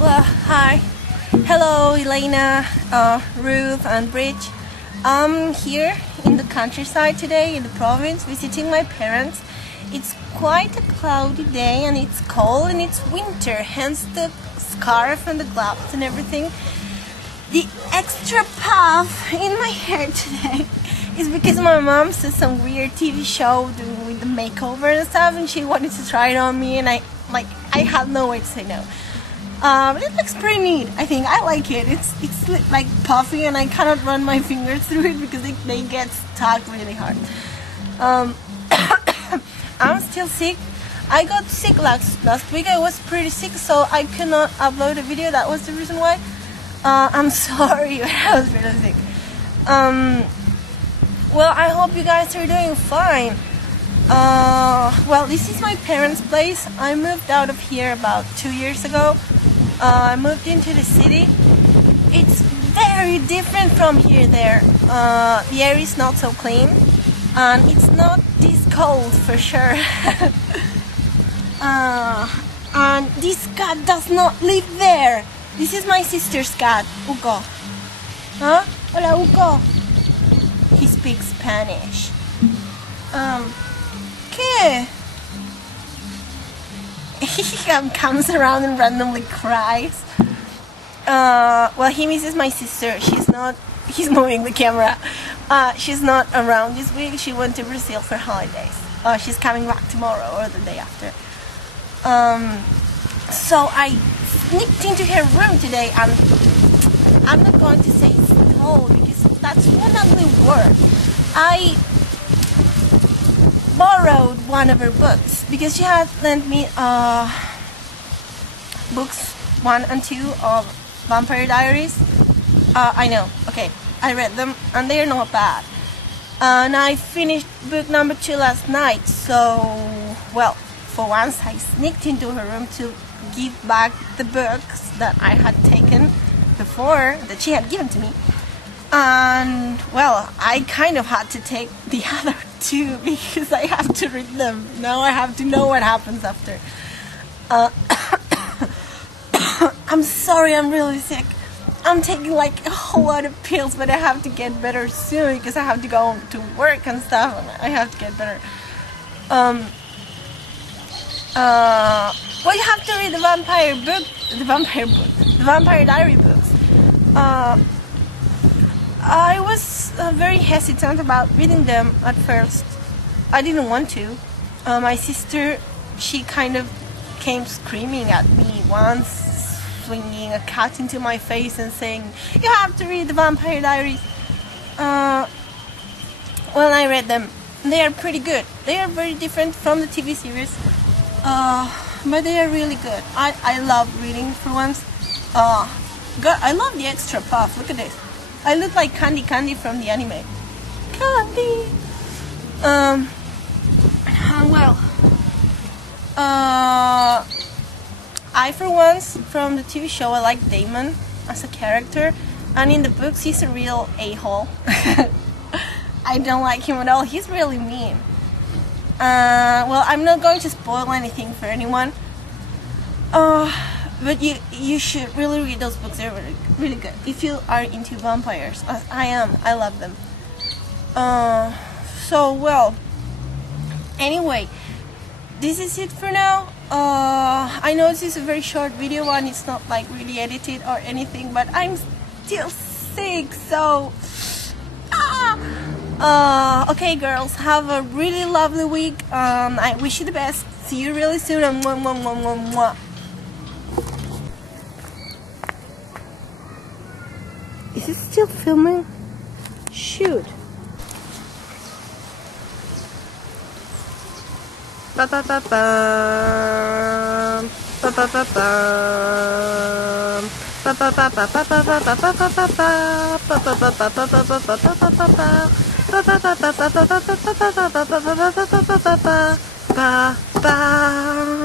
Well, hi. Hello, Elena, Ruth, and Bridge. I'm here in the countryside today in the province visiting my parents. It's quite a cloudy day and it's cold and it's winter, hence the scarf and the gloves and everything. The extra puff in my hair today is because my mom saw some weird TV show with the makeover and stuff, and she wanted to try it on me, and I had no way to say no. It looks pretty neat. I think I like it. It's like puffy, and I cannot run my fingers through it because they get stuck really hard. I'm still sick. I got sick last week. I was pretty sick, so I could not upload a video. That was the reason why. I'm sorry, but I was really sick. Well, I hope you guys are doing fine. Well, this is my parents' place. I moved out of here about 2 years ago. I moved into the city. It's very different from here there. The air is not so clean, and it's not this cold for sure. And this cat does not live there. This is my sister's cat, Uko. Huh? Hola, Uko. He speaks Spanish. ¿Qué? He comes around and randomly cries. Well, he misses my sister. He's moving the camera. She's not around this week. She went to Brazil for holidays. She's coming back tomorrow or the day after. So I sneaked into her room today, and I'm not going to say stole because that's one ugly word. I borrowed one of her books because she had lent me books 1 and 2 of Vampire Diaries. I know, okay, I read them and they're not bad. And I finished book number 2 last night, so, well, for once I sneaked into her room to give back the books that I had taken before, that she had given to me. And, well, I kind of had to take the other 2 because I have to read them. Now I have to know what happens after. I'm sorry, I'm really sick. I'm taking like a whole lot of pills, but I have to get better soon because I have to go to work and stuff, and I have to get better. Well, you have to read the Vampire Diary books. I was very hesitant about reading them at first. I didn't want to. My sister, she kind of came screaming at me once, swinging a cat into my face and saying, "You have to read the Vampire Diaries." Well, I read them. They are pretty good. They are very different from the TV series. But they are really good. I love reading for once. God, I love the extra puff. Look at this. I look like Candy from the anime. Candy. Well, I for once from the TV show I like Damon as a character, and in the books he's a real a-hole. I don't like him at all. He's really mean. Well, I'm not going to spoil anything for anyone. But you should really read those books. They're really, really good. If you are into vampires, as I am, I love them. So, well, anyway, this is it for now. I know this is a very short video and it's not like really edited or anything, but I'm still sick, so... okay, girls, have a really lovely week. I wish you the best. See you really soon. And mwah, mwah, mwah, mwah, mwah. Is it still filming? Shoot. Ba ba ba ba. Ba ba ba ba. Ba ba ba ba ba ba ba ba ba ba ba. Ba ba ba ba ba ba ba ba ba ba ba. Ba ba ba ba ba ba ba ba ba ba ba ba ba ba ba ba ba ba.